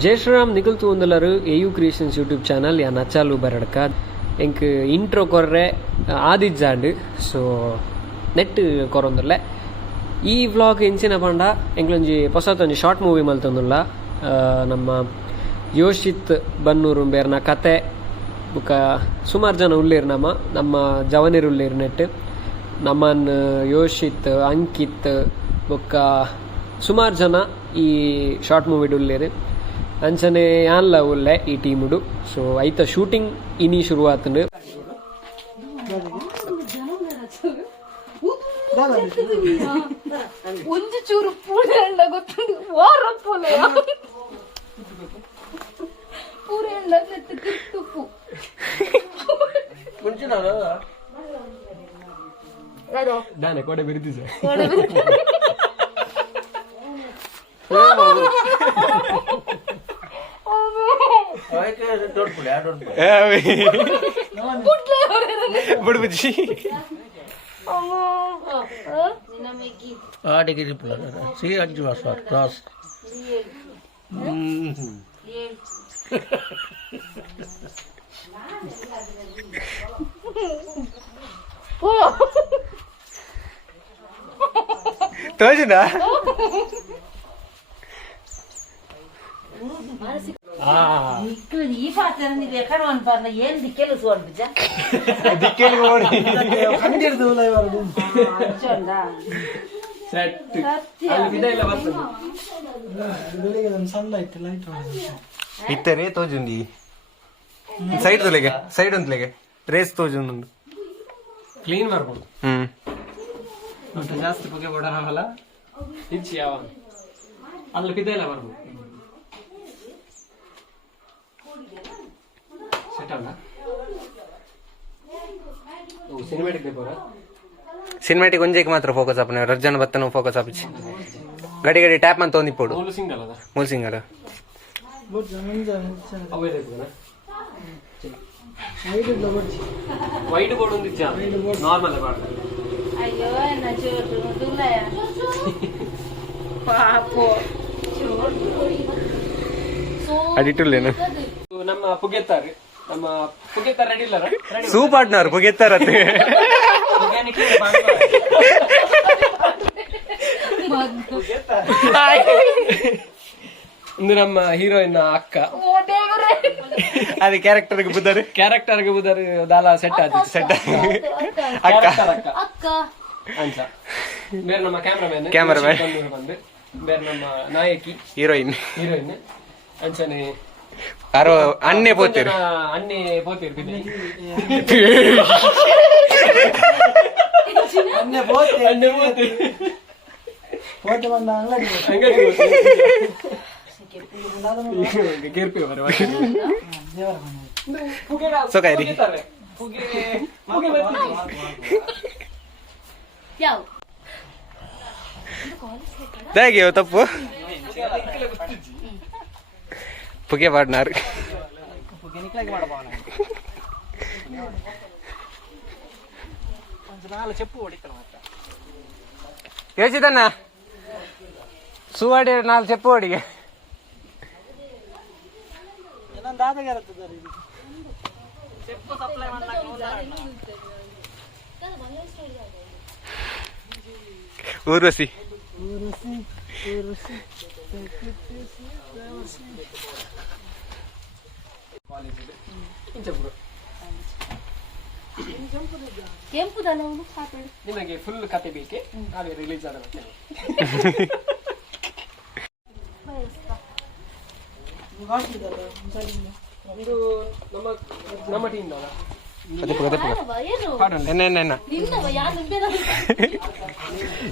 जय श्रीराम निकलतु वंदलरु एयू क्रिएशन्स यूट्यूब चैनल या अचाल उबरडका इंक इंट्रो कोर्रे आदिजांड सो नेट कोरंदल्ले ಈ ವ್ಲಾಗ್ ಎಂಚಿನ ಪಂಡ ಎಂಕ್ಲೊಂಜಿ ಹೊಸತೊಂಜಿ ಶಾರ್ಟ್ ಮೂವಿ ಮಲ್ತೊಂದುಲ್ಲ ನಮ್ಮ ಯೋಶಿತ್ ಬನ್ನೂರು ಬೇರ್ನ ಕತೆ ಬುಕ್ಕ ಸುಮಾರು ಜನ ಉಳ್ಳೇರು ನಮ್ಮ ಜವನಿರು ಉಳ್ಳೇರು ನೆಟ್ ನಮ್ಮನ್ ಯೋಶಿತ್ ಅಂಕಿತ್ ಬುಕ್ಕ ಸುಮಾರು ಜನ ಈ ಶಾರ್ಟ್ ಮೂವಿಡ್ ಉಳ್ಳೇರು ಅಂಚನೆ ಯಾನ್ಲ ಉಳ್ಳೆ ಈ ಟೀಮುಡು ಸೊ ಐತ ಶೂಟಿಂಗ್ ಇನಿ ಶುರುವಾತುಂಡು ಒಂಜಿ ಚೂರು ಪೂರೆ ಎಣ್ಣ ಗೊತ್ತುಂಡು ವಾರ ಪೋಲೆ ಪೂರೆ ಎಣ್ಣ ನೆಟ್ಟು ತಿರ್ತುಪ್ಪು ದಾನೆ ಕೊಡೆ ಬಿರಿದಿಸ ಬುಡ್ಬುಜ್ಜಿ ಡಿಗ್ರಿ ಸಿ ಅಜ್ಜು ವಾಸ ಕ್ಲಾಸ್ ತೋಜನಾ ಈ ಪಾತ್ರ ಎಕಡೆ ಅನ್ಪಾರ್ನ ಏನ್ ದಿಕ್ಕೆಲು ಅನ್ಪಿಜ ದಿಕ್ಕೇಲಿ ನೋಡಿ ಇತ್ತರೆ ತೋಜುಂದಿ ಸೈಡ್ ತೊಲೆಗೆ ಸೈಡ್ ಅಂತಲೆಗೆ ರೇಸ್ ತೋಜುಂದು ಕ್ಲೀನ್ ಮಾಡ್ಬೋದು ಜಾಸ್ತಿ ಪೊಗೆ ಕೊಡೋಣ ಇಚ್ಚಿ ಯಾವ ಅಲ್ಲಿ ಪಿದೆಲ್ಲ ಬರ್ಬೋದು ಸೆಟ್ ಅಲ್ಲ ಸಿನಿಮ್ಯಾಟಿಕ್ ಒಂಜೇಕ್ ಮಾತ್ರ ಫೋಕಸ್ ಆಪನೆ ರಜ್ಜನ ಬತ್ತನ ಫೋಕಸ್ ಆಪಿಚಿ ಗಡಿ ಗಡಿ ಟ್ಯಾಪ್ ಅಂತ ಒಂದಿಪ್ಪೋಡು ಮೂಲ್ ಸಿಂಗಲ್ ವೈಡ್ ಬೋರ್ಡ್ ಒಂದಿಚ್ಚ ನಾರ್ಮಲ್ ಅಯ್ಯೋ ಎನ್ನ ಚೋಟು ದುಲಯ ಪಾಪೋ ಅಡಿಟುಲ್ಲೇನು ನಮ್ಮ ಪುಗೆತ್ತಾರೆ ನಮ್ಮ ಪುಗೆತ್ತಾರ ರೆಡಿ ಇಲ್ಲ ಸೂಪ್ ಆಡ್ನವ್ರು ಪುಗೆತ್ತಾರತ್ತೆ ಇಂದು ನಮ್ಮ ಹೀರೋಯಿನ್ ಅಕ್ಕ ಅದೇ ಕ್ಯಾರೆಕ್ಟರ್ಗೆ ಬುದ್ಧಾರೆ ದಾಲ ಸೆಟ್ ಆಯ್ತು ಸೆಟ್ ಅಕ್ಕ ಅಕ್ಕ ಅಂಚ ಬೇರೆ ನಮ್ಮ ಕ್ಯಾಮರಾಮ್ಯಾನ್ ಬಂದು ಬೇರೆ ನಮ್ಮ ನಾಯಕಿ ಹೀರೋಯಿನ್ ಅಂಚನೆ ಯಾರೋ ಅನ್ನೆ ಪೋತೀರಿ ಸೊಕಾಯ್ರಿ ಹೇಗೆ ತಪ್ಪು ಪುಗೆ ಪಾಡ್ನಾರು ಯೋಚಿತಣ್ಣ ಸುವಾಡಿ 4 చెప్పు ಅಡಿಗೆ ಊರ್ವಶಿ ಕೆಂಪು ದನ ನಿಮಗೆ ಫುಲ್ ಕತೆ ಬೇಕೆ ಹಾಗೆ ರಿಲೀಸ್ ಆದ ಇದು ನಮ್ಮ ಟೀಮ್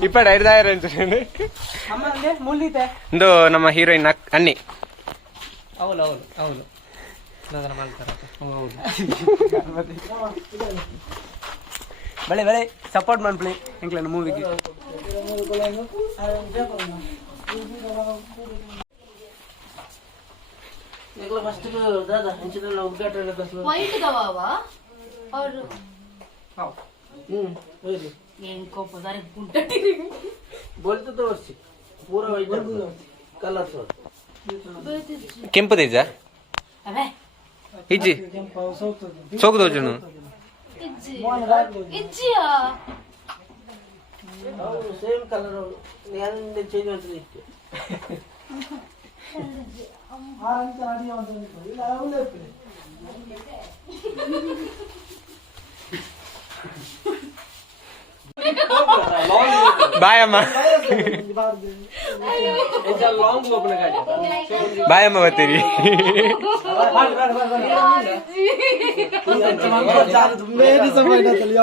ಇಪ್ಪಡ 5000 ಇಂದು ನಮ್ಮ ಹೀರೋಯಿನ್ ಅನ್ನಿ ಹೌದು ಬೆಳೆ ಸಪೋರ್ಟ್ ಮಾಡ್ಲಿ ಎಂಕ್ಲನ ಮೂವಿಗೆ ಫಸ್ಟ್ ದಾದಾ ಹೆಂಚಿನ ಉದ್ಘಾಟನೆ ವೈಟ್ ದವಾವಾ और इनको पता नहीं बोलते तो वर्ष पूरा कलर ಕೆಂಪು ತೇಜ ಅವೇ ಇಜ್ಜಿ ಸೋಕು ತೋಜನು ಇಜ್ಜಿಯಾ ಸೇಮ್ ಕಲರ್ ಯಾರಿಂದ ಚೇಂಜ್ ಮಾಡ್ತೀನಿ ಇತ್ತು ಬಾಯಮ್ಮ ಬಾಯಮ್ಮ ಬರ್ತೀರಿ मेरी समझ ना चली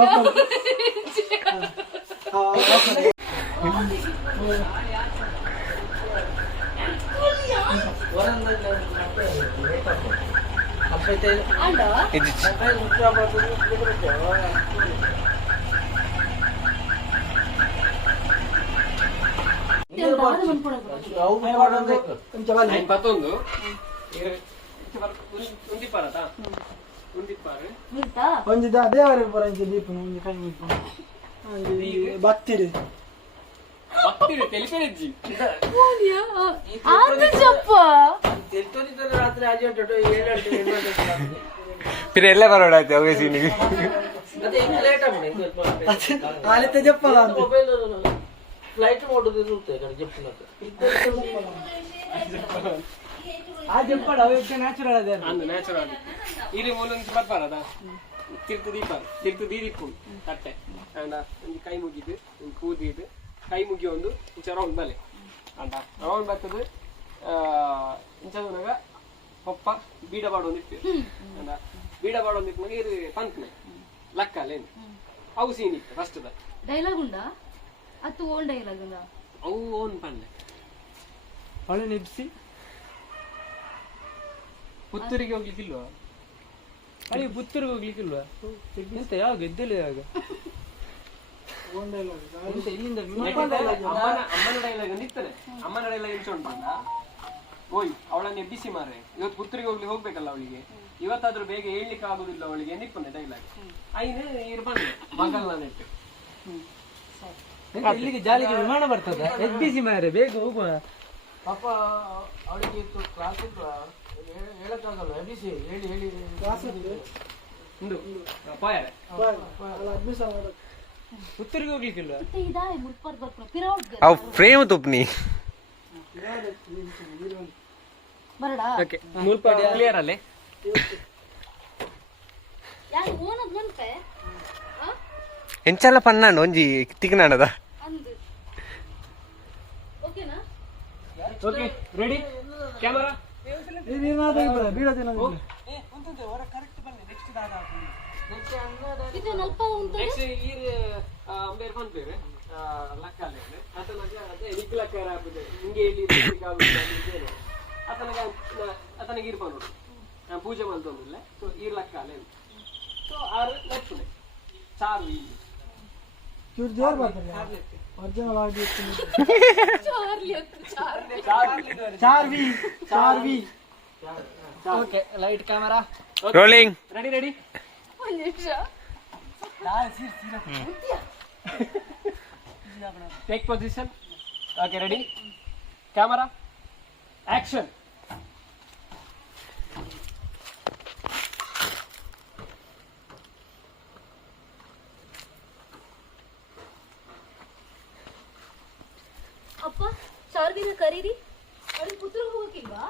ಒಂಜಿ ದೇವರಿಗೆ ಬರ ದೀಪನ ಒಂಜಿ ಕೈ ಮುಟ್ಟು ಭಕ್ತಿರಿ ರಾತ್ರಿ 6 ಗಂಟೆ 7 ಗಂಟೆ फिर ಎಲ್ಲ ಬರೋಣ ಆಯ್ತು ಅವೇ ಸೀನಿಗೆ ಅದೇ ಲೇಟ್ ಆಗ್ತದೆ ಆಲಿತ ಜಪ್ಪಲ ಮೊಬೈಲ್ ಫ್ಲೈಟ್ ಮೋಡ್ ಇರುತ್ತೆ ಕಡೆ ಜಪ್ಪಲ ಆ ಜಪ್ಪಡ ಅವಕ್ಕೆ ನ್ಯಾಚುರಲ್ ಅದೇ ಅಂದು ನ್ಯಾಚುರಲ್ ಇಲ್ಲಿ ಮೂಲೊಂದು ಬರ್ಬಾರದ ತಿರ್ತು ದೀಪ ತಟ್ಟೆ ಅಂಡ ಒಂದು ಕೈ ಮುಗಿದು ಒಂದು ಕೂದಿದ್ದು ಕೈ ಮುಗಿ ಒಂದು ಇಂಚ ರೌಂಡ್ ಬಲೆ ಅಂತ ರೌಂಡ್ ಬರ್ತದೆ ಇಂಚದನಾಗ ಪಪ್ಪ ಬೀಡ ಬಾಡೊಂದು ಇಟ್ಟು ಅಂಡ ಬೀಡ ಬಾಡೊಂದು ಇಟ್ಟು ಮಗ ಇದು ಪಂಕ್ನೆ ಲಕ್ಕಲ್ಲೇನು ಅವು ಸೀನ್ ಇತ್ತು ಫಸ್ಟ್ ಡೈಲಾಗ್ ಉಂಡಾ ಅದು ಓನ್ ಡೈಲಾಗ್ ಉಂಡಾ ಅವು ಓನ್ ಪಂಡೆ ಅವಳೆ ನೆಬ್ಸಿ ಪುತ್ತೂರಿಗೆ ಹೋಗ್ಲಿಕ್ಕಿಲ್ವಾ ಅಲ್ಲಿ ಪುತ್ತೂರಿಗೆ ಹೋಗ್ಲಿಕ್ಕಿಲ್ವಾ ಎಂತ ಯಾವಾಗ ಎದ್ದಲು ಯಾವಾಗ ಇಲ್ಲಿಂದ ಅಮ್ಮನ ಡೈಲಾಗ್ ನಿಂತಾನೆ ಅಮ್ಮನ ಡೈಲಾಗ್ ಇನ್ಸ್ಕೊಂಡು ಬಂದ ಓಯ್ ಅವಳನ್ನ ಎಬ್ಬಿಸಿ ಮಾರೆ ಇವತ್ತು ಪುತ್ತೂರಿಗೆ ಹೋಗ್ಬೇಕಲ್ಲ ಅವಳಿಗೆ ಇವತ್ತಾದ್ರೂ ಬೇಗ ಹೇಳ್ಲಿಕ್ಕೆ ಆಗುದಿಲ್ಲ ಅವಳಿಗೆ ನಿಪ್ಪನೆ ಡೈಲಾಗ್ ಐನೇ ಇರ್ ಬಂದೆ ಮಗಲ್ನ ನೆಟ್ಟು ಇಲ್ಲಿಗೆ ಜಾಲಿಗೆ ವಿಮಾನ ಬರ್ತದ ಎಬ್ಬಿಸಿ ಮಾರೆ ಬೇಗ ಹೋಗುವ ಪಾಪ ಅವಳಿಗೆ ಇತ್ತು ಕ್ಲಾಸ್ ಇತ್ತು ಹೇಳಕ್ಕಾಗಲ್ಲ ಎಬಿಸಿ ಹೇಳಿ ಹೇಳಿ ಕ್ಲಾಸ್ ಒಂದು ಪಾಯರೆ ಪುತ್ತೂರಿಗೆ ಹೋಗ್ಲಿಕ್ಕಿಲ್ವಾ ಇದಾಯ್ ಮುಲ್ಪರ್ ಬರ್ಪ ಪಿರೌಡ್ ಅವು ಫ್ರೇಮ್ ತುಪ್ನಿ ಬರಡಾ ಓಕೆ ಮುಲ್ಪ ಕ್ಲಿಯರ್ ಅಲ್ಲೇ ಯಾರು ಓನದ್ ಮನ್ಪೆ ಎಂಚಲ್ಲ ಪನ್ನಾಂಡು ಒಂಜಿ ತಿಕ್ನಾಡದ ಅಂದು ಓಕೆನಾ ಓಕೆ ರೆಡಿ ಕ್ಯಾಮರಾ ಇದು ನಲ್ಪ ಉಂಟು ನೆಕ್ಸ್ಟ್ ಈರ್ ಬೇರೆ ಬಂದ್ಬೇರೆ ಲಕ್ಕಲ್ಲ ಅತನಗೆ ನಿಕ್ ಲಕ್ಕರ ಆಗುದು ಹಿಂಗೆ ಇಲ್ಲಿ ಆಗುದು ಅತನಿಗೆ ಇರ್ಬೋದು ನಾನು ಪೂಜೆ ಮಾಡ್ತೊಂದಿಲ್ಲ ಸೊ ಈರ್ ಲಕ್ಕಲ್ಲ ಸೊ ಆರು ಲಕ್ಷಣೆ ಚಾರು ಇಲ್ಲಿ ಜೋರ್ ಬರ್ತಾರೆ ಒರಿಜಿನಲ್ ಆಗಿ Charvi okay light camera rolling ready ಒಂದು ನಿಮಿಷ take position okay ready camera action ಅಪ್ಪ ಚಾರ್ವಿನ ಕರೀರಿ ಅವಳಿಗೆ ಪುತ್ರಗೆ ಹೋಗಿಲ್ವಾ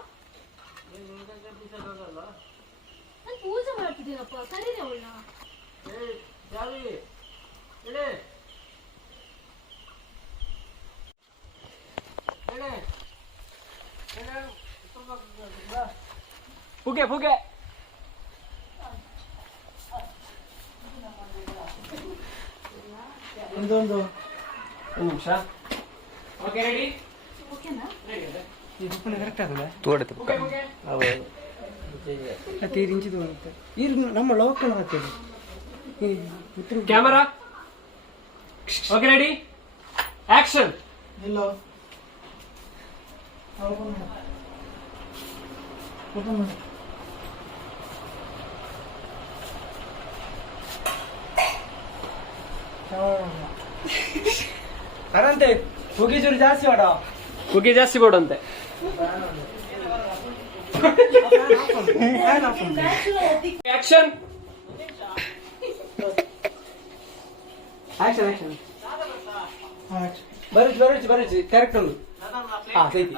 ನಾನು ಪೂಜೆ ಮಾಡ್ತಿದ್ದೀನಪ್ಪ ಕರೀರಿ ಅವಳನ್ನ ಪುಗೆ ಒಂದು ನಿಮಿಷ ಓಕೆ ರೆಡಿ ಓಕೆನಾ ಈ ಉಪ್ಪನ ಕರೆಕ್ಟ್ ಆಗ್ತದೆ ತೋಡೆ ಮತ್ತೆ 5 ಇಂಚು ಬರುತ್ತೆ ಈಗ ನಮ್ಮ ಲೋಕಲ್ ಹಾಕ್ತದೆ ಕ್ಯಾಮರಾ ಓಕೆ ರೆಡಿ ಆಕ್ಷನ್ ಇಲ್ಲ ಅರಂತೆ ಹುಗಿ ಜೋರು ಜಾಸ್ತಿ ಮಾಡ ಹುಗಿ ಜಾಸ್ತಿ ಬೋರ್ಡ್ ಅಂತೆ ಆಕ್ಷನ್ ಆಕ್ಷನ್ ಆಕ್ಷನ್ ಬರುಚಿ ಕರೆಕ್ಟ್ ಉಂಟು ಸೈತಿ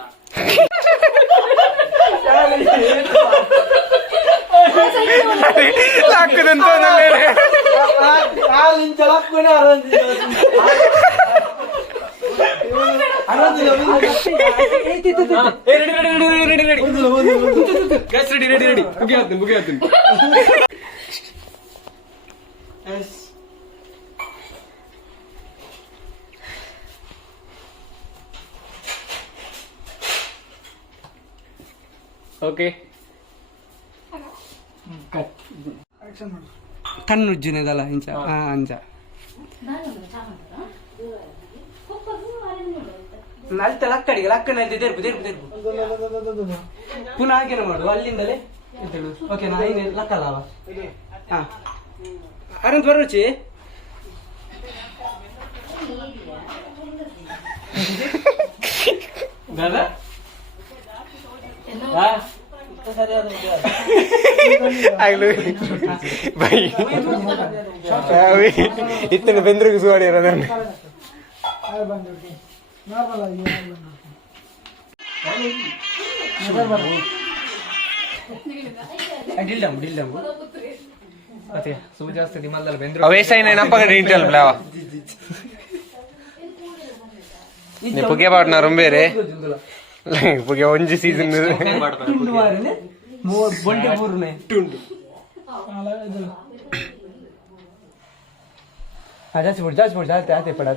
ಓಕೆ ಕಣ್ಣುಜ್ಜಿನದಲ್ಲ ಇಂಚ ಅಂಚ ನಲ್ತ ಲಕ್ಕಡಿಗೆ ಲಕ್ಕನ ತೆರ್ಪು ಪುನಃ ಹಾಗೇನೆ ಮಾಡು ಅಲ್ಲಿಂದಲೇ ಓಕೆ ನಾ ಐದು ಲಕ್ಕಲ್ಲ ಅವ ಹಾ ಅರಂತ್ ಬರುಚಿ ದಾದಾ ಇತ್ತನ ಬೆಂದ್ರಿಗೆ ಸುವಾಡಿರ ನಾನು ಪುಗೆ ಪಾಡ್ನ ರೊಂಬೇರೆ ಪುಗೆ ಒಂಜಿ ಸೀಸನ್ ಬೊಂಡೆ ಪೂರ್ನೆ ಜಾಸ್ತಿ ಬಿಡು ಜಾಸ್ತಿ ಪಡ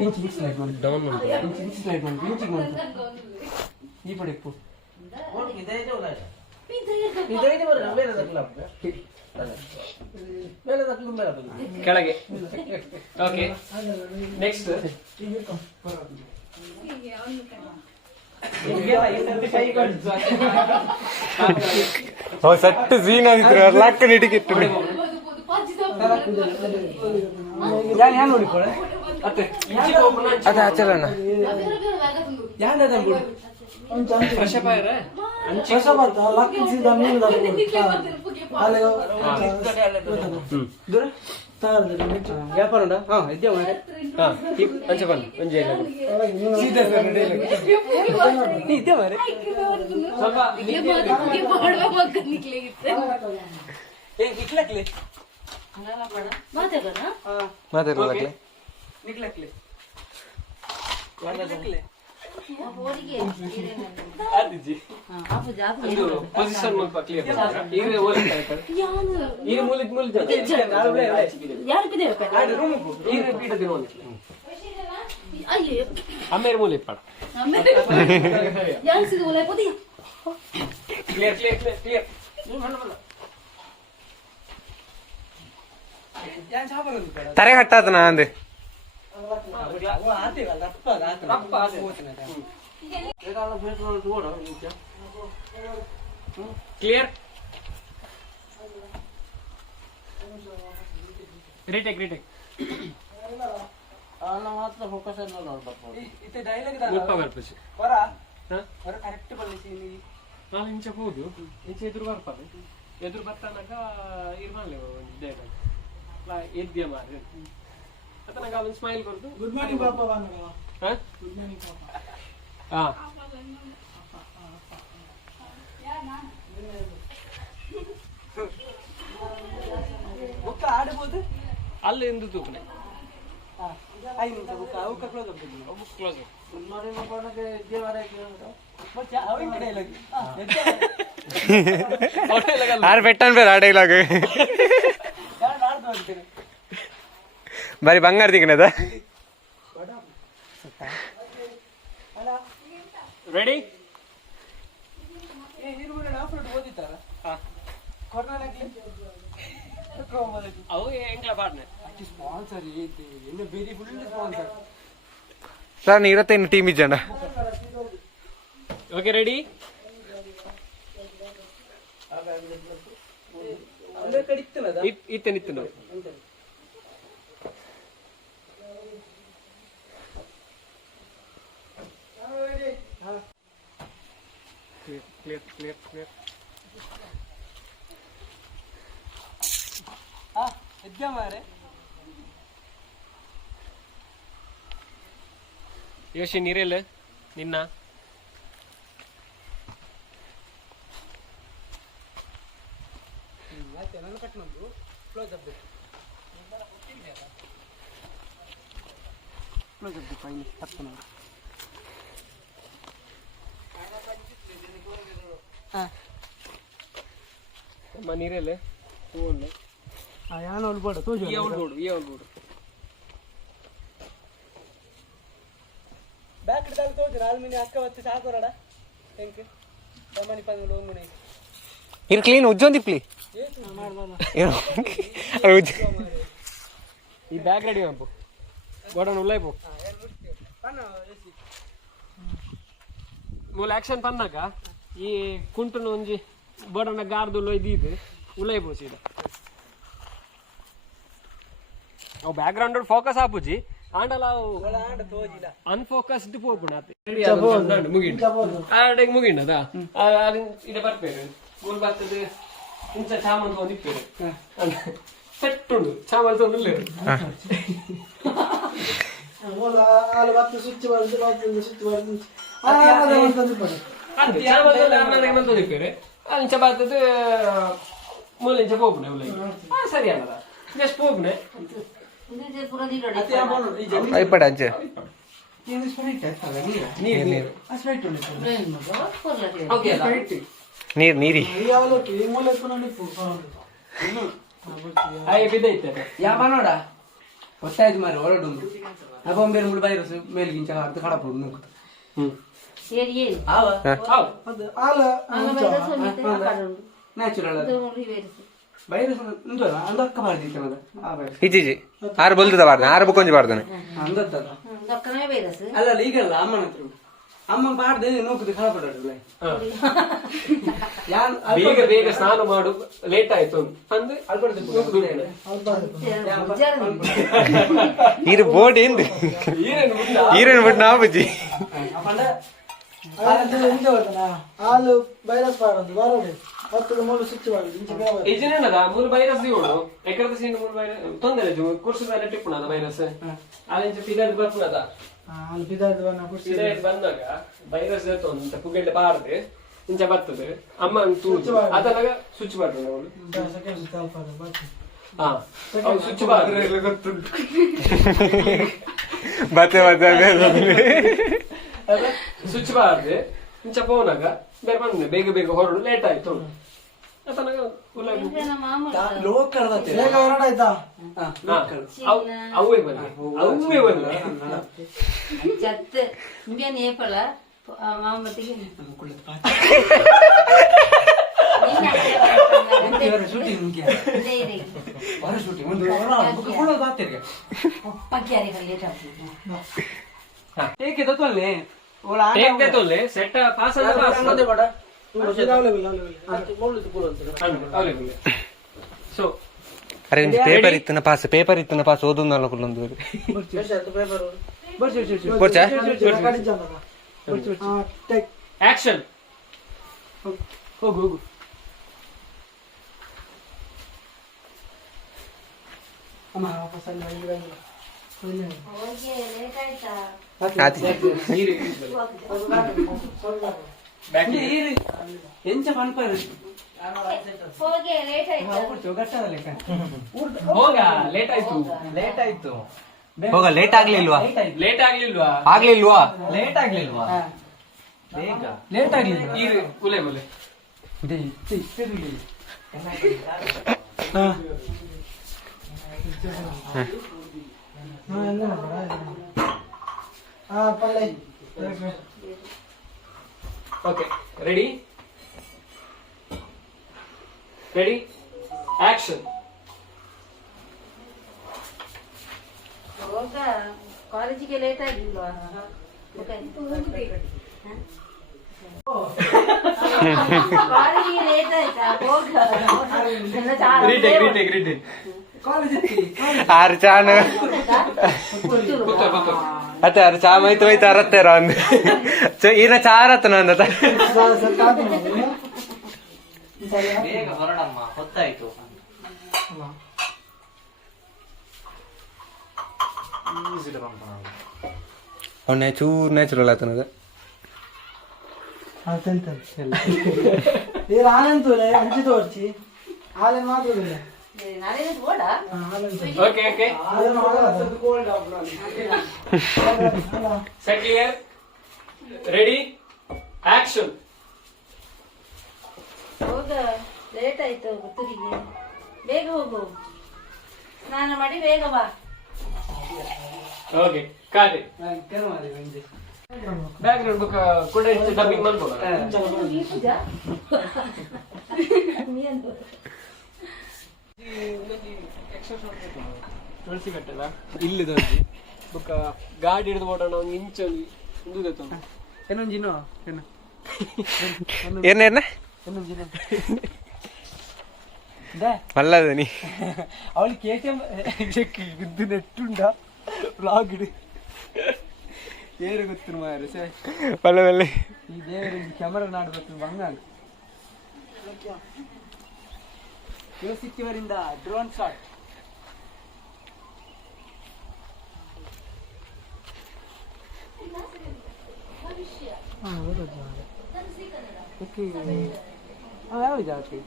ಇಂಚ್ ಸ್ಲೈಡ್ ಮಾಡಿ ಡೌನ್ ಇಂಚ್ ಸ್ಲೈಡ್ ಮಾಡಿ ಇಂಚಿಗೆ ಮಾಡಿ ಈ ಪಡೆ ಇಪ್ಪು ಕೆಳಗೆ ಓಕೆ ನೆಕ್ಸ್ಟ್ ಸಟ್ಟು ಸೀನ್ ಆಗಿದ್ರು ಲಾಕ್ ಇಟ್ಟಿತ್ತು ಅದ ಆಚರಣ ವ್ಯಾಪಾರ ಉಂಟಾ ಹಾ ಇದ್ದೇ ಇದ್ದೇ ಮಾರೆ ಇಕ್ಲಕ್ಲೆ ಮಾತಾಡ್ಲಕ್ಲೆ ನಿಕ್ಲಕ್ಲೆ ಪೊಸಿಷನ್ ಕ್ಲಿಯರ್ ಈಗ ಈಗ ಮೂಲಿಕ್ ಮೂಲಿಕ್ ಅಮ್ಮೇರ್ ಮೂಲಿ ಪಡ ಕ್ಲಿಯರ್ ಕ್ಲಿಯರ್ ಕ್ಲಿಯರ್ ಕ್ಲಿಯರ್ ತರೆ ಹಟ್ಟಾತನ ಅಂದೆ ಕ್ಲಿಯರ್ ರಿಟೇಕ್ ರಿಟೇಕ್ ಮಾತ್ರ ಫೋಕಸ್ ಕರೆಕ್ಟ್ ಬರಲಿ ನಾನು ಇಂಚೆ ಹೋದು ಇಂಚೆ ಎದುರು ಬರ್ಪಾನೆ ಎದುರು ಬರ್ತಾನಾಗ ಇರ್ಮಾಲೆ ದೇಹ ಎದ್ಯ ಮಾರಿ ಅತನಾಗ ಅವನು ಸ್ಮೈಲ್ ಕೊಡ್ದು ಗುಡ್ ಮಾರ್ನಿಂಗ್ ಪಾಪ ಬಂದ ಗುಡ್ ಮಾರ್ನಿಂಗ್ ಪಾಪ ಹಾ ಬುಕ್ಕ ಆಡಬಹುದು ಅಲ್ಲಿ ಎಂದು ತೂಕನೆ 5 ನಿಮಿಷ ಬುಕ್ಕ ಅವಕ್ಕೆ ಕ್ಲೋಸ್ ಆಗ್ತದೆ ಬುಕ್ ಕ್ಲೋಸ್ ಗುಡ್ ಮಾರ್ನಿಂಗ್ ಮಾಡ್ಕೊಳಕ್ಕೆ ಇದ್ದೇ ಮಾರ ಮತ್ತೆ ಅವಿನ ಡೈಲಾಗ್ ಆರ್ ಬೆಟ್ಟನ್ ಬೇರೆ ಆ ಡೈಲಾಗ್ ಬಾರಿ ಬಂಗಾರ ದಿಗನದ ರೆಡಿ ಅವು ಎಂಗ್ಲ ಪಾರ್ಟ್ನರ್ ಸ್ಪಾನ್ಸರ್ ಐತೆ ಇನ್ನು ಬೇರೆ ಫುಲ್ ಸ್ಪಾನ್ಸರ್ ಸರ್ ಇರತ್ತೇನು ಟೀಮ್ ಇಜ್ಜಣ್ಣ ಓಕೆ ರೆಡಿ ಇತ್ತು ನಾವು ಕ್ಲಿಯರ್ ಯೋಶಿ ನೀರೆಲ್ಲ ನಿನ್ನ ನೀರೆಲ್ಲ ಹೂವಲ್ಲ ಯಾನು ಉಳ್ಬೋಡು ತೋಜು ಈ ಅವಲ್ಬೋಡು ಬ್ಯಾಕ್ ಹಿಡ್ದಾಗ ತೋಜು ಆಲ್ಮಿನಿ ಅಕ್ಕ ಹೊತ್ತು ಸಾಕೋರಡ ಹೆಂಗೆ ತಮ್ಮನಿ ಪಂದು ಮನೆ ಇರ್ ಕ್ಲೀನ್ ಉಜ್ಜೊಂದಿಪ್ಲಿ ಈ ಬ್ಯಾಗ್ ರೆಡಿ ಮಾಡು ಗೋಡನ್ ಉಳ್ಳೈಪು ಮೂಲ ಆಕ್ಷನ್ ಪನ್ನಾಕ ಈ ಕುಂಟುನ ಒಂಜಿ ಬೋಡನ ಗಾರ್ದು ಒಯ್ದು ಉಳ್ಳೈಪು ಸೀದಾ ಅವು ಬ್ಯಾಕ್ ಗ್ರೌಂಡ್ ಫೋಕಸ್ ಆಪುಜಿ ಆಂಡಲ ಅನ್ಫೋಕಸ್ಡ್ ಪೋಪುಣ ಮುಗಿಂಡ ಮುಗಿಂಡದ ಇಡ ಬರ್ಪೇರು ಮೂಲ ಬರ್ತದೆ ಇಂಚ ಚಾಮಂತ ಒಂದಿಪ್ಪೇರು ಸೆಟ್ಟುಂಡು ಚಾಮಂತ ಒಂದು ಸ್ವಿಚ್ ಬರ್ತದೆ ದಿಪ್ಪೇರು ಇಂಚ ಬರ್ತದೆ ಮೂಲ ಇಂಚ ಪೋಪುನೆ ಸರಿ ಅಲ್ಲದ ಜಸ್ಟ್ ಪೋಪುನೆ ಐಪಡ ಅಂಚೆ ನೀರ್ ನೀರಿ ಯಾಪ ನೋಡ ಹೊತ್ತಾಯ್ತು ಮಾರಿ ಹೊರಡು ಅಪ್ಪ ಬೇರೆ ಮುಳು ಬೈರಸ್ ಮೇಲ್ಗಿಂಚ ಅರ್ಧ ಕಡಪು ನ್ಯಾಚುರಲ್ ಬೈರಸ್ ಅಂದ ಅಕ್ಕ ಬಾರ್ದಿತ್ತು ಇಜ್ಜಿಜಿ ಆರು ಬಲ್ತದ ಬಾರ್ದ ಆರು ಬುಕ್ಕೊಂಜಿ ಬಾರ್ದಾನೆ ಅಲ್ಲ ಈಗಲ್ಲ ಅಮ್ಮನ ಹತ್ರ ಅಮ್ಮ ಬಾರ್ದೆ ನೋಕುದು ಕಳಪಡ ಬೇಗ ಬೇಗ ಸ್ನಾನ ಮಾಡು ಲೇಟ್ ಆಯ್ತು ಅಂದ್ರೆ ಇರು ಬೋರ್ಡ್ ಏನು ಈರೇನು ಬಿಟ್ಟು ನಾ ಬಜ್ಜಿ ಹಾಲು ಬೈರಸ್ ಪಾಡೋದು ಬರೋದು ಹೊತ್ತು ಮೂರು ಸ್ವಿಚ್ ಮಾಡೋದು ಇಜಿನದ ಮೂರು ವೈರಸ್ ದಿವಳು ಎಕರದ ಸೀನ್ ಮೂರು ವೈರಸ್ ತೊಂದರೆ ಕುರ್ಸುದಾನೆ ಟಿಪ್ಪುಣದ ವೈರಸ್ ಅಲ್ಲಿಂಚ ಪಿದಾದ್ ಬರ್ಪುಣದ ಅಲ್ಲಿ ಬಿದ್ದಾದ ಪಿದಾದ್ ಬಂದಾಗ ವೈರಸ್ ಅಂತ ಪುಗೆಡ್ಡೆ ಪಾರದೆ ಇಂಚ ಬರ್ತದೆ ಅಮ್ಮ ತೂಜು ಅದನ್ನಾಗ ಸ್ವಿಚ್ ಮಾಡ್ತಾರೆ ಅವಳು ಹಾ ಸ್ವಿಚ್ ಬಾರ್ದ್ರೆ ಗೊತ್ತುಂಟು ಬತ್ತೆ ಸ್ವಿಚ್ ಬಾರ್ದೆ ಇಂಚ ಪೋನಾಗ ಬೇರೆ ಬಂದೆ ಬೇಗ ಬೇಗ ಹೊರಡು ಲೇಟ್ ಆಯ್ತು ಲೋಕಲ್ ಹೊರಡಾಯ್ತಾ ಅವೇ ಬನ್ನಿ ಅವೇ ಬನ್ನಿ ಏಕೆ ತೊಲ್ಲೆ ಏಕೆ ತೊಲ್ಲೆ ಸೆಟ್ ಪಾಸ್ ಅಲ್ಲ ಪಾಸ್ ಸೊ ಅರೆ ಒಂದು ಪೇಪರ್ ಇತ್ತನ ಪಾಸ್ ಓದೊಂದು ಕುಲ್ಲೊಂದು ಆಕ್ಷನ್ ಹೋಗು ಹೋಗು ಎಂಚ ಪನ್ಪರ್ ಹೋಗ ಲೇಟ್ ಆಯ್ತು ಹೋಗ ಲೇಟ್ ಆಗ್ಲಿಲ್ವಾ ಲೇಟ್ ಆಗ್ಲಿಲ್ವಾ ಆಗ್ಲಿಲ್ವಾ ಲೇಟ್ ಆಗ್ಲಿಲ್ವಾ ಲೇಟ್ ಆಗ್ಲಿಲ್ವಾ ಇರು ಕುಲೆ ಮುಲೆ ಓಕೆ ರೆಡಿ ರೆಡಿ ಆಕ್ಷನ್ ಕಾಲೇಜಿಗೆ ಲೇಟ್ ಆಗಿಲ್ವಾ ಕಾಲೇಜಿಗೆ ಲೇಟ್ ಆಯ್ತಾ ಹೋಗ ಆರು ಚಾಣ ಅತ್ತೆ ಅವ್ರು ಚಾ ಮೈತು ಹೋಯ್ತು ಅರತ್ತೇರ ಒಂದು ಈನ ಚಾ ಅರತ್ತನ ಅಂದ ಬೇಗ ಹೊರಡಮ್ಮ, ಹೊತ್ತಾಯ್ತು. ಅವನ್ನ ಚೂರು ನ್ಯಾಚುರಲ್ ಆತನದ ಅಂಚಿ ತೋರ್ಚಿ ಹಾಲೇನು ಮಾತ್ರ okay okay set clear ready action. ಹೋಗ, ಲೇಟ್ ಆಯ್ತು ಪುತ್ತೂರಿಗೆ. ಬೇಗ ಹೋಗು, ಸ್ನಾನ ಮಾಡಿ ಬೇಗ ಬಾ. ಓಕೆ ಕಾಟಿ ಬ್ಯಾಕ್ ಗ್ರೌಂಡ್ ಬುಕ್ ಕೂಡ ಡಬ್ಬಿಂಗ್ ಮಾಡ್ಬೋದ ತುಳಸಿ ಕಟ್ಟಲ್ಲ ಇಲ್ಲಿ ದೊಡ್ಡ ಬುಕ್ಕ ಗಾಡಿ ಹಿಡಿದು ಓಡೋಣ ಒಂದು ಇಂಚಲ್ಲಿ ಹಿಂದುಗತ್ತ ಏನೊಂಜಿನೋ ಏನು ಏನೇನ ಏನೊಂಜಿನೋ ಮಲ್ಲದ ನೀ ಅವಳು KTM ಇದು ನೆಟ್ಟುಂಡ ಬ್ಲಾಗ್ ಇಡು ಏರು ಗೊತ್ತು ಮಾರೆ ಸೇ ಒಳ್ಳೆ ಒಳ್ಳೆ ಈ ದೇವರ ಕ್ಯಾಮರಾ ನಾಡ್ಬೇಕು ಬಂಗಾಂಗ ಸಿಕ್ಕಿವರಿಂದ ಡ್ರೋನ್ ಶಾಟ್. ಯಾವ ಜಾತಿ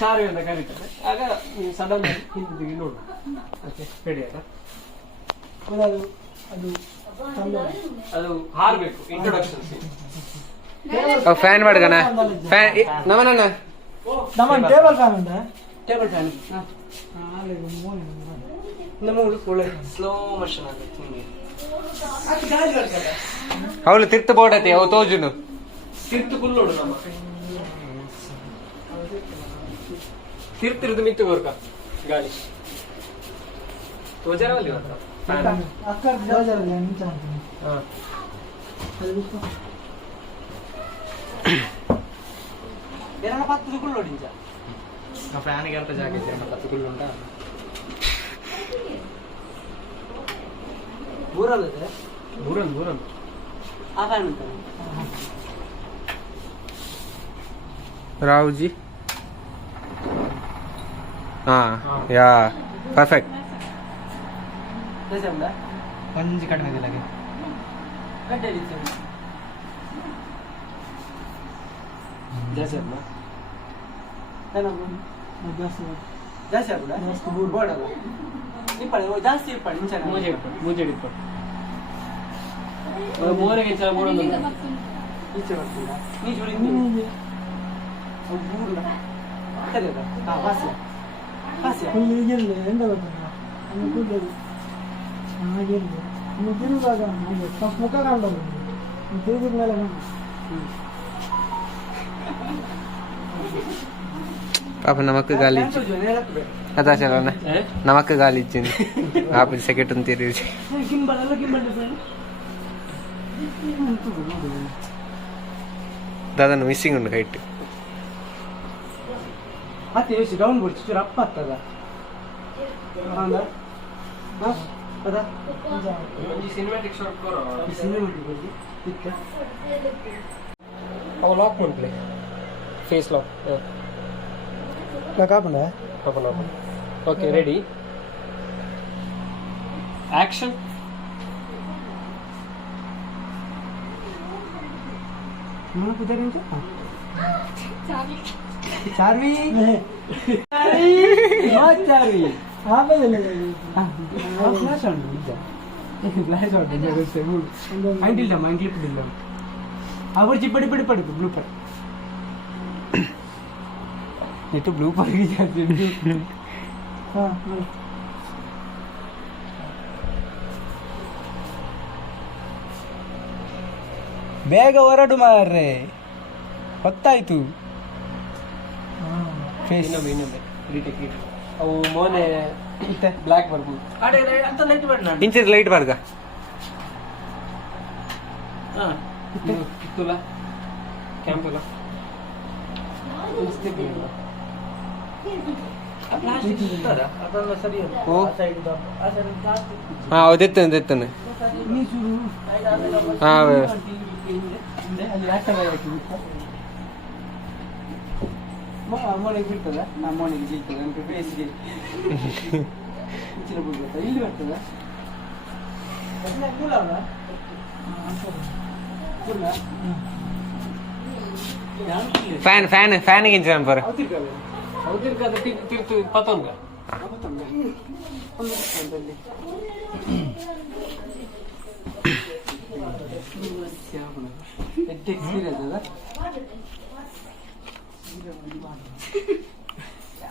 ಸಾರಿ ಅಂತ ಕರೀತಾರೆ. ಆಗ ನೀವು ಸಡನ್ ಹಿಂದಿಗೆ ನೋಡು. ಓಕೆ ರೆಡಿ ಆಯ್ತಾ? ಅದು ಹಾರ್ಬೇಕು ಇಂಟ್ರೊಡಕ್ಷನ್. ಫ್ಯಾನ್ ಮಾಡ್ಗಣ ಫ್ಯಾನ್ ನಮನ ನಮ್ಮ ಟೇಬಲ್ ಫ್ಯಾನ್ ಉಂಟಾ? ಟೇಬಲ್ ಫ್ಯಾನ್ ಸ್ಲೋ ಮೋಷನ್ ಆಗುತ್ತೆ. ಅವಳು ತಿರ್ತು ಬೋಡತಿ ಅವು ತೋಜುನು ತಿರ್ತು ಫುಲ್ ನೋಡು. ನಮ್ಮ ತಿರ್ತಿರುದು ಮಿತ್ತು ಗೋರ್ಕ ಗಾಳಿ ತೋಜಾರಲ್ಲಿ ಫ್ಯಾನ್ಗೆ ಅಂತ ಜಾಗ ಇದೆ, 10 ಉಂಟಾ? ಊರಲ್ಲಿದೆ ಬೂರನ್ ಆ ಫ್ಯಾನ್ ಉಂಟಾ? ರಾವ್ಜಿ ಹಾ ಯಾ ಪರ್ಫೆಕ್ಟ್. ಒಂಜಿ ಕಡಿಮೆ ಇದಿಲ್ಲ ಗಡ್ಡೆ ಜಾಸ್ತಿ ಬೋರ್ಡಲ್ಲ ಇಪ್ಪಳೆ ಜಾಸ್ತಿ ಇಪ್ಪಳೆ ಮೂಜೆ ಇಟ್ಕೊಂಡು ಮೂರಿಗೆ ಇಂಚ ಮೂರೊಂದು ಈಚೆ ಬರ್ತೀರಾ ನೀ ಜೋಡಿ ಮೂರಲ್ಲ ಹಾಸ್ಯ ಹಾಸ್ಯ ಎಂತ ತಿರುಗಾಗ ಮುಖ ಕಾಣಬಾರ್ದು, ತಿರುಗಿದ ಮೇಲೆ ಪಾಪ ನಮಕ್ ಗಾಲಿ అదా చలనా నమక్ గాలి ఇచ్చింది ఆపిల్ సెకండ్ ఉంది తిరిగి దాదా మిస్సింగ్ ఉంది హైట్ ಮತ್ತೆ ಯೋಸಿ ಡೌನ್ ಬಿಡ್ತು ಚೂರು ಅಪ್ಪ ಆಗ್ತದ ಅದಾ ಸಿನಿಮ್ಯಾಟಿಕ್ ಶಾಟ್ ಕೊರೋ ಸಿನಿಮ್ಯಾಟಿಕ್ ಕೊಡಿ ಇತ್ತೆ ಅವ ಲಾಕ್ ಮಾಡ್ಲಿ ಫೇಸ್ ಲಾಕ್ ಲಾಕ್ ಆಪಂಡ open okay ready action mana pujarin tu Charvi what Charvi apa ini flash on flash on dia se mood angle dillam avar chipadi padi padi blooper itu blooper ki jati ha ಬೇಗ ಹೊರಡು ಮಾರ್ರೆ ಹೊತ್ತಾಯ್ತು ಇನ್ನೊಮ್ಮೆ retake ಅವು ಮೋನೆ ಮತ್ತೆ black ಬರ್ಬೋದು ಅಂತ light ಬೇಡ ನಾನು ಇಂಚ್ ಲೈಟ್ ಬರ್ಗ ಕಿತ್ತುಲ ಕ್ಯಾಂಪುಲ ಪ್ಲಾಸ್ಟಿಕ್ ಇರ್ತಾರ ಅದೆಲ್ಲ ಸರಿ ಇಲ್ಲ. ಓ. ಆ ಸೈಡ್ ಪ್ಲಾಸ್ಟಿಕ್ ಹಾಂ ಅದೆತ್ತನೆ ತೆತ್ತನೆ ನೀ ಶುರು ಹಾಂ ಅಲ್ಲಿ ಆಟವಾಗಿ ಹಾಕಿಬಿಟ್ಟು ಮೋನಿಗೆ ಬೀಳ್ತದ ಮೋನಿಗೆ ಬೀಳ್ತದೆ ನನಗೆ ಫೇಸ್ಗೆ ಇಚ್ಚಿನ ಬೀಳ್ತದ ಇಲ್ಲಿ ಬರ್ತದ ಕೂಲಲ್ಲ ಕೂಲ ಫ್ಯಾನಿಗೆ ಇಂಚ ಬರ ಅವತ್ತಿರ್ಕಾದ ತಿರ್ತು ಪತೊಂಗ ಎಕ್ಸ್ಪೀರಿಯನ್ಸ್ ಅದ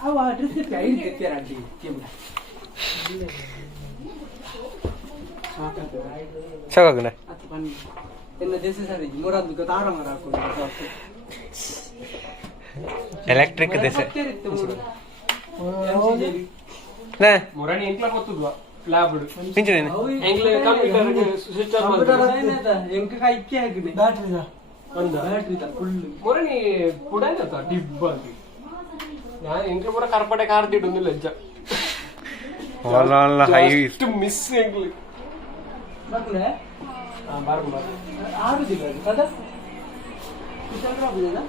ಅವ ಡ್ರೆಸ್ ಐದು ತೆಪ್ಪಾರ ಆಂಟಿ ಸಾಕಾಗಲ್ಲ ಅದು ಬನ್ನಿ ಎನ್ನ ದೇಶ ಸರಿ ಮೂರೊಂದು ತಾರ ಮರ ಹಾಕೊಂಡು ಎಲೆಕ್ಟ್ರಿಕ್ ದೇಶ ಮೊರಣಿ ಎಂಕ್ಲ ಗೊತ್ತದ್ವಾ ಲ್ಯಾಬ್ ಪಿಂಚನೇನು ಎಂಕ್ಲ ಕಂಪ್ಯೂಟರ್ ಸ್ವಿಚ್ ಆನ್ ಮಾಡ್ತಾರೆ ಎಂಕ ಕೈಕ್ಕೆ ಆಗಿದೆ ಬ್ಯಾಟ್ರಿ ಫುಲ್ ಮೊರಣಿ ಪುಡಾಯ್ತ ಡಿಬ್ಬ ಅಂತ ഞാൻ എനിക്ക് കൂടെ കറപ്പട്ടെ കാർത്തിട്ടൊന്നും ലജ്ജ മിസ് എങ്കില് ಬರ್ಕೊಂಡೆ ಆರುದಿಲ್ಲ ಅದು ಅದ ಕುಶಲರಾಗುದಿಲ್ಲ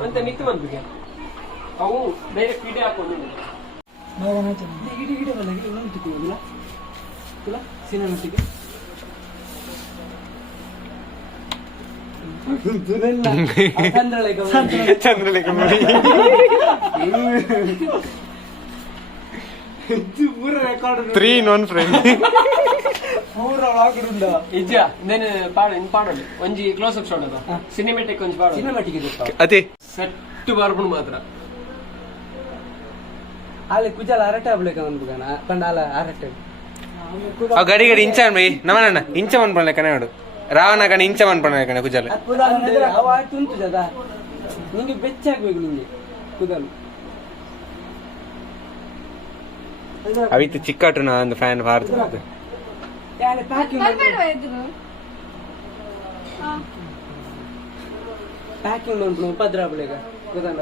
ಅಂತ ಮಿತ್ತು ಬಂದ್ಬಿಗೆ ಅವು ಡೈರೆಕ್ಟ್ ವಿಡಿಯೋ ಹಾಕೊಂಡಿಲ್ಲ ಗಿಡ ಗಿಡ ಬಲ್ಲ ಗಿಡ ಒಂದು ತಿಕ್ಕೋದಿಲ್ಲ ತುಲ ಸಿನಿಮಾಟಿಗೆ ಚಂದ್ರಲೇಖ ಪೂರ ರೆಕಾರ್ಡ್ 3 in 1 ಫ್ರೆಂಡ್ ಪೂರ ವಾಗಡುಂಡ ಇಜ್ಜ ನೆನೆ ಪಾಡಲಿ ಒಂಜಿ ಕ್ಲೋಸ್ ಅಪ್ ಶಾಟ್ ಅದ ಸಿನಿಮಾಟಿಕ್ ಒಂಜಿ ಪಾಡ ಸಿನಿಮಾಟಿಕ್ ಇದೆ ಅದೇ ಸೆಟ್ ಬಾರ್ಬುಣ ಮಾತ್ರ ಅಲ್ಲಿ ಕುಜಾಲ ಅರಟೆ ಆಗ್ಬೇಕ ಅನ್ಬುಗಾನ ಕಂಡಾಲ ಅರಟೆ ಅವ್ ಗಡಿ ಗಡಿ ಇಂಚ ಅನ್ಬೈ ನಮನಣ್ಣ ಇಂಚ ಮನ್ಪಣ್ಣ ಕನ್ನಡ ರಾವಣ ಕಣ ಇಂಚ ಮನ್ಪಣ್ಣ ಕಣ ಕುಜಾಲ ಅವ ತುಂತು ಜದ ನಿಂಗೆ ಬೆಚ್ಚಾಗ್ಬೇಕು ನಿಂಗೆ ಕುದಲು ಅವಿತ್ತು ಚಿಕ್ಕಟ್ಟು ನಾ ಒಂದು ಫ್ಯಾನ್ ಭಾರತ ಪ್ಯಾಕಿಂಗ್ ಉಂಟು ಉಪದ್ರ ಆಗ್ಬೇಕ ಕುದಲ್ಲ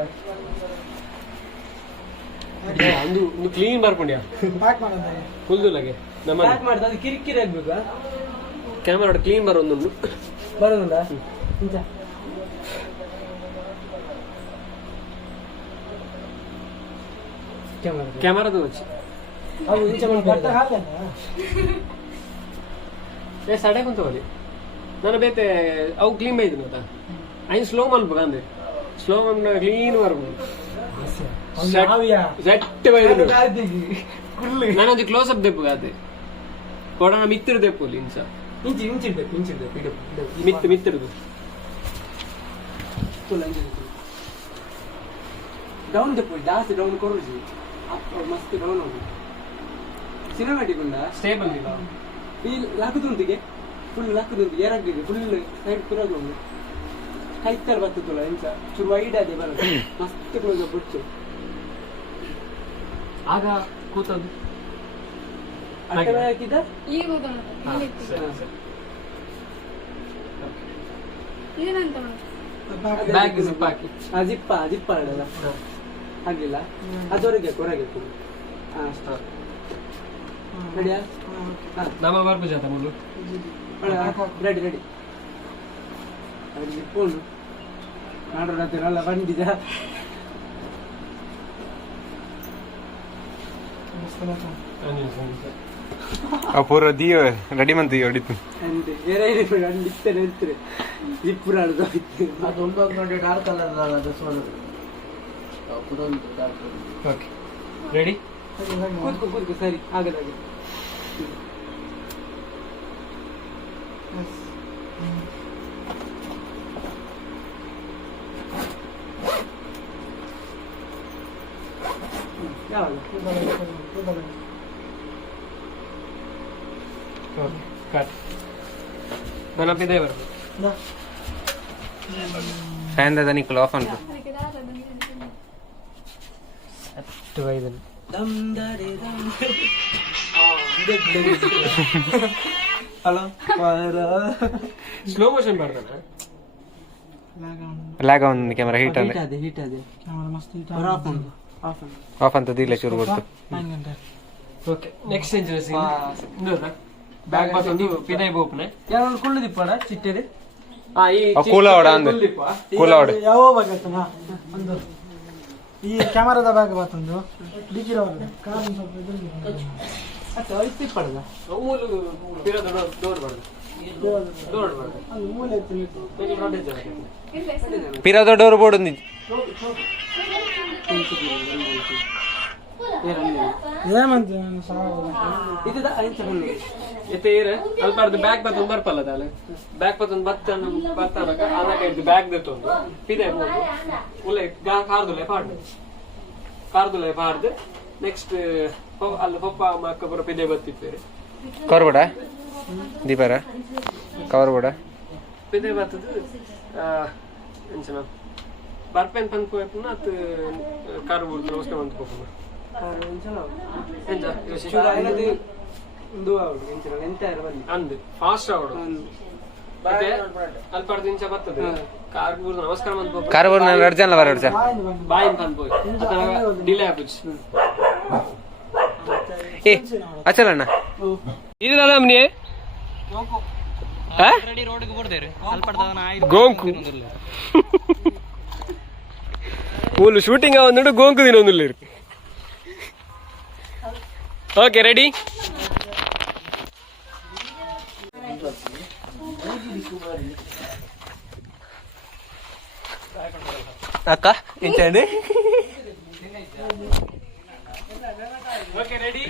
ಒಂದು ಕ್ಲೀನ್ ಬರ್ಕೊಂಡ್ಯಾ ಫುಲ್ದುಲಗೆ ನಮ್ಮ ಪ್ಯಾಕ್ ಮಾಡಿದ ಅದು ಕಿರಿಕಿರಿ ಆಗ್ಬೇಕಾ ಕ್ಯಾಮರಾ ಕ್ಲೀನ್ ಬರೋದು ಬರೋದುಂಡ ಇಂಚ ಕ್ಯಾಮರಾದ వచ్చి ಅವು ಇಂಚ ಮಾಡ್ತಾರೆ ಏ ಸಡೆ ಕುಂತವಲ್ಲಿ ನಾನು ಬೇತೆ ಅವು ಕ್ಲೀನ್ ಬೈದಿನ ಗೊತ್ತಾ ಅಯ್ಯ ಸ್ಲೋ ಮಲ್ಪಗ ಅಂದೆ ಸ್ಲೋ ಮಲ್ನ ಕ್ಲೀನ್ ಬರ್ಬೋದು ಸೆಟ್ ಬೈದಿನ ನಾನೊಂದು ಕ್ಲೋಸ್ ಅಪ್ ದೆಪ್ಪಗಾದೆ ಕೊಡೋಣ ಮಿತ್ತಿರು ದೆಪ್ಪಲ್ಲಿ ಇಂಚ ಇಂಚಿಡ್ಬೇಕು ಮಿತ್ತಿರುದು ಡೌನ್ ದೆಪ್ಪು ಜಾಸ್ತಿ ಡೌನ್ ಕೊಡುದು ಮಸ್ತ್ ಡೌನ್ ಹೋಗುದು ಸಿನಿಮಾಟಿಕ್ ಉಂಡ ಸ್ಟೇಬಲ್ ಇಲ್ಲ ಈ ಲಾಕುದುಂಟಿಗೆ ಫುಲ್ ಲಾಕುದುಂಟು ಏರಾಗಿದೆ ಫುಲ್ ಸೈಡ್ ಪುರಾಗ ಉಂಟು ಕೈತರ ಬರ್ತದಲ್ಲ ಇಂಚ ಚೂರು ವೈಡ್ ಅದೇ ಬರೋದು ಮಸ್ತ್ ಕ್ಲೋಸ್ ಬಿಟ್ಟು ಆಗ ಕೂತದ್ದು ಅಟ್ಟೆ ಹಾಕಿದ ಈಗ ಏನಂತ ಬ್ಯಾಗ್ ಜಿಪ್ ಹಾಕಿ ಜಿಪ್ಪ ಆಡಲ್ಲ ಆಗ್ಲಿಲ್ಲ ಅದವರೆಗೆ ಹೊರಗೆ ರೆಡಿಯಾ ನಮ್ಮ ಬರ್ಬು ಜಾತ ಮುಳ್ಳು ರೆಡಿ ರೆಡಿ ಜಿಪ್ಪು ಉಂಟು ನಾಡೋಲ್ಲ ಬಂದಿದ ಪೂರ ದಿಯೋ ರೆಡಿ ಮಂತ್ ಹೊಡಿತು ಜಿಪ್ಪು ಆಡುದು ಅದು ಒಂದೊಂದು ನೋಡಿ ಡಾರ್ಕ್ ಕಲರ್ ಅದು ಸೋಲು ಓಕೆ ರೆಡಿ ಕೂತ್ಕೋ ಸರಿ ಆಗದಾಗೆ ಯಾವಾಗ ಓಕೆ ಕಟ್ ನೆನಪಿದೆ ಬರ್ದು ಫ್ಯಾನ್ ದ ನಿಕ್ಕಲು ಆಫ್ ಅನ್ಕು ಅಷ್ಟು ವೈದನ್ ಹಲೋ ಸ್ಲೋ ಮೋಷನ್ ಬರ್ತಾನೆ ಲಾಗ ಒಂದು ಕ್ಯಾಮರಾ ಹೀಟ್ ಹೀಟ್ ಅದೇ ಮಸ್ತ್ ಹೀಟ್ ಆಫ್ ಅಂತ ದಿಲ್ಲ ಶುರು ಕೊಡ್ತು. ಓಕೆ ನೆಕ್ಸ್ಟ್ ಸೆಂಚುರಿ ಬ್ಯಾಗ್ ಬತ್ತೊಂದು ಪಿದೈ ಬೋಪ್ನೆ ಯಾರು ಕುಳ್ಳು ದಿಪ್ಪಡ ಚಿಟ್ಟೆರಿ ಈ ಕೂಲವಾಡ ಅಂದ್ ಕೂಲವಾಡ ಯಾವ ಬ್ಯಾಗ್ ಆಯ್ತನಾ ಒಂದು ಈ ಕ್ಯಾಮರಾದ ಬ್ಯಾಗ್ ಬತ್ತೊಂದು ಡಿಜಿರೋ ಕಾರ್ ಸ್ವಲ್ಪ ಅಚ್ಚ ಐತಿ ಪಡದ ಮೂಲು ಪಿರದ ಡೋರ್ ಬರ್ತದೆ ಡೋರ್ ಬರ್ತದೆ ಅದು ಮೂಲೆ ಐತಿ ಪಿರದ ಡೋರ್ ಬೋರ್ಡ್ ఉంది. ಏಮಂತ ಸಾವು ಇದು ಎತ್ತೇರ ಅಲ್ಪಾರ್ದು ಬ್ಯಾಗ್ ಬತ್ತೊಂದು ಬರ್ಪಲ್ಲ ದಾಲೆ ಬ್ಯಾಗ್ ಬತ್ತೊಂದು ಬರ್ತಾನಕ ಆದಾಗ ಇದು ಬ್ಯಾಗ್ ದತ್ತೊಂದು ಪಿದೆ ಬೋದು ಉಲ್ಲೆ ಕಾರ್ದುಲೆ ಪಾಡ್ದು ನೆಕ್ಸ್ಟ್ ಅಲ್ಲಿ ಪಪ್ಪ ಅಮ್ಮ ಅಕ್ಕ ಬರೋ ಪಿದೆ ಬತ್ತಿಪ್ಪೇರಿ ಕವರ್ ಬೋರ್ಡ ದೀಪಾರ ಕವರ್ ಬೋರ್ಡ ಪಿದೆ ಬತ್ತದು ಎಂಚನ ಬರ್ಪೆನ್ ಪಂದ್ ಪೋಯಪ್ಪನ ಅದು ಕಾರು ಬೋರ್ದು ನಮಸ್ಕಾರ ಬಂದು ಪೋಪನ ಎಂಚ ಯೋಶಿತ್ ಅಂದ್ ಫಾಸ್ಟ್ ಅವಡು ಅಲ್ಪಾರ್ದು ಇಂಚ ಬರ್ತದೆ ಕಾರ್ ಬೋರ್ದು ನಮಸ್ಕಾರ ಬಂದು ಪೋಪ ಕಾರ್ ಬೋರ್ಡ್ ನಾನು ಅರ್ಜನ್ ಬರ ಅರ್ಜನ್ ಬಾಯಿನ್ ಪಂದ್ ಪೋಯ್ ಡಿಲೇ ಆಪುಚ್ ಏ ಅಚಲ್ ಅಣ್ಣ ಇದು ನಮ್ನಿ ಗೋಂಕು ಮೂಲು ಶೂಟಿಂಗ್ ಅವನು ಗೋಂಕು ದಿನ ಒಂದು ಓಕೆ ರೆಡಿ ಅಕ್ಕ ಇಂಚಂడి ಓಕೆ ರೆಡಿ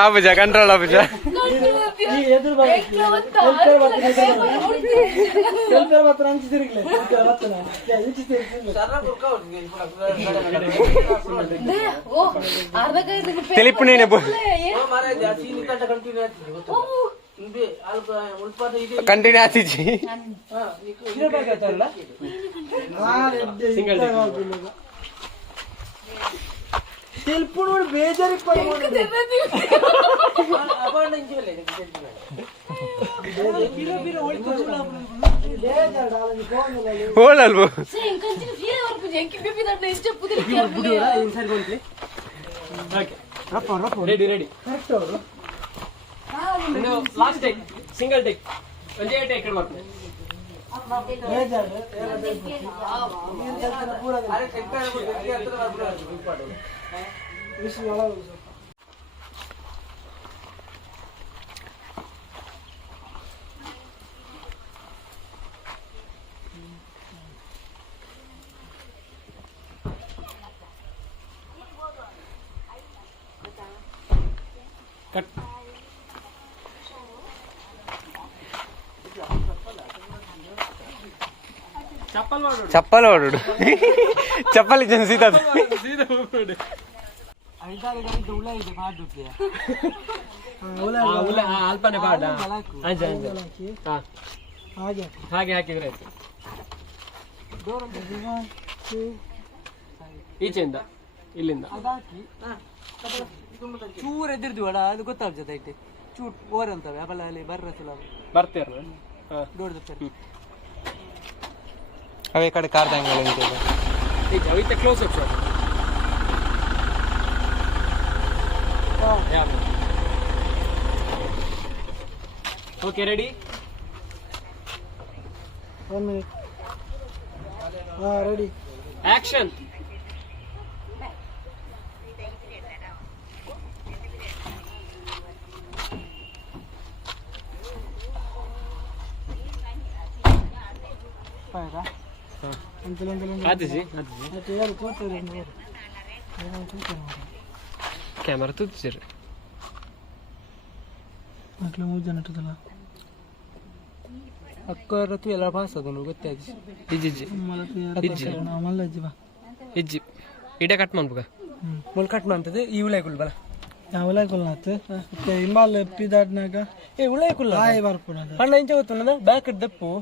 ಆಪುಜ ಕಂಟ್ರೋಲ್ ಆಪುಜ తెలిపునే ಕಂಟಿನ್ಯೂ ಆತಿಜಿ ಸಿಂಗಲ್ తెలుపుడు బేజారి ಹೋಳಲ್ವ ready ready last take single take ಒಂದೇ ಟೇಕ್ ಬರ್ತದೆ ಕಟ್ ಚಪ್ಪಲ್ ಹೊರಡು ಚಪ್ಪಲ್ ಇದ್ದ ಸೀದಾ ಅಲ್ಪನೆ ಪಾಡ ಹಾಗೆ ಹಾಕಿದ್ರೆ ಆಯ್ತು ಈಚೆಯಿಂದ ಇಲ್ಲಿಂದ ಚೂರ್ ಎದ್ದಿರ್ತೀವಡ ಅದು ಗೊತ್ತಾಗ್ತದೆ ಐತೆ ಚೂಟ್ ಓರ್ ಅಂತವೆ ಆಮೇಲೆ ಅಲ್ಲಿ ಬರ್ರಸಲ ಬರ್ತೀರ ದೊಡ್ಡದು ಅವೇ ಕಡೆ ಕಾರ್ ದಂಗಲ್ with close up shot okay ready 1 minute ready action camera ತುಚ್ಚಿರು ಮಕ್ಕಳು 3 ಜನ ಇಟ್ಟದಲ್ಲ ಅಕ್ಕರತ್ತು ಎಲ್ಲ ಪಾಸ್ ಅದನ್ನು ಗೊತ್ತಾಯ್ತು ಇಜ್ಜಿ ಮಲ್ಲ ಇಜ್ಜಿ ಬಾ ಇಜ್ಜಿ ಇಡ ಕಟ್ ಮಾಡ್ಬೇಕ ಮುಲ್ ಕಟ್ ಮಾಡ್ತದೆ ಈ ಉಳೆ ಗುಲ್ ಬಲ ಉಳಾಯ್ಕೊಲ್ನಾತ್ ಹಿಂಬಾಲ್ ಎಪ್ಪಿ ದಾಟ್ನಾಗ ಉಳಾಯ್ಕೊಲ್ಲ ಹಾಯ್ ಬರ್ಪುನ ಪಂಡ ಇಂಚ ಗೊತ್ತುನ್ನದ ಬ್ಯಾಕ್ ದಪ್ಪು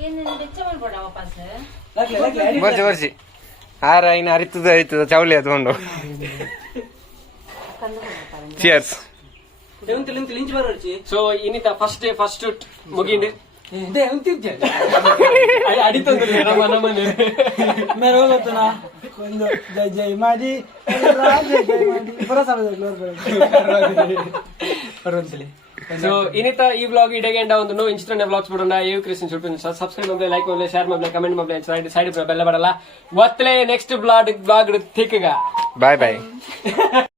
ಏನು ಬೆಚ್ಚ ಮಾಡ್ಬೋಡ ವಾಪಸ್ ಬರ್ಸಿ ಬರ್ಸಿ ಆರ ಇನ್ನು ಅರಿತದ ಚೌಲಿ ಅದ್ಕೊಂಡು ಚಿಯರ್ಸ್ ಲಿಂಚ್ ಬರೋಚಿ ಸೊ ಇನ್ನಿತ ಫಸ್ಟ್ ಮುಗಿಂಡು ಅಡಿತಂದ್ರೆ ಮೇಲೆ ಹೋಗುತ್ತನಾ ಒಂದು ಜೈ ಜೈ ಮಾಡಿ ಸೊ ಇನ್ನಿತ ಈ ವ್ಲಾಗ್ ಇಡೆಗೆ ಎಂಡ ಒಂದು ಇನ್ಸ್ಟಾಗ್ರಾಮ್ ವ್ಲಾಗ್ಸ್ ಬಿಡೋಣ ಯು ಕ್ರಿಶ್ಚಿಯನ್ ಶೂಟಿಂಗ್ ಸಬ್ಸ್ಕ್ರೈಬ್ ಮಾಡ್ಲಿ ಲೈಕ್ ಮಾಡ್ಲಿ ಶೇರ್ ಮಾಡ್ಲಿ ಕಮೆಂಟ್ ಮಾಡ್ಲಿ ಸೈಡ್ ಬೆಲ್ಲ ಬರಲ್ಲ ಒತ್ತಲೆ ನೆಕ್ಸ್ಟ್ ಬ್ಲಾಗ್ ಥಿಕ್ಗ ಬಾಯ್ ಬಾಯ್